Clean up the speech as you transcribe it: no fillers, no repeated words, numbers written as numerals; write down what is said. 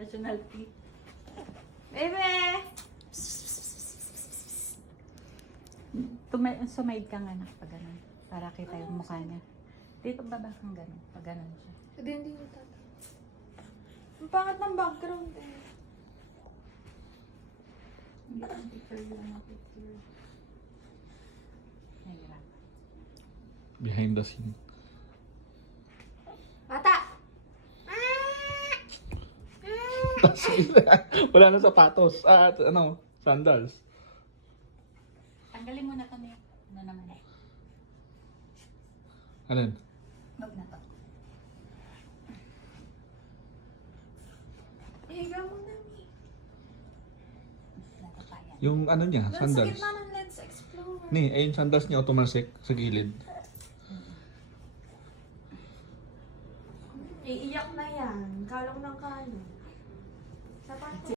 Personality. Bebe! Sumaid ka nga anak pag ganun. Para kita yung mukha niya. Dito baba kang ganun. Pag ganun siya. Hindi yung tata. Ang pangat ng background eh. Hindi ang picture lang ang picture. Nahirap. Behind the scene. Bata! Wala na sapatos. Sandals. Tanggalin mo na to niya. Ano naman eh. Alin? Wag na to. Higa mo na ni. Natapayan. Yung ano niya, Doon sa sandals. gitna ng Let's Explore. Ni, ayun sandals niya automatic sa gilid. Iiyak na yan. Kalong ng kalong.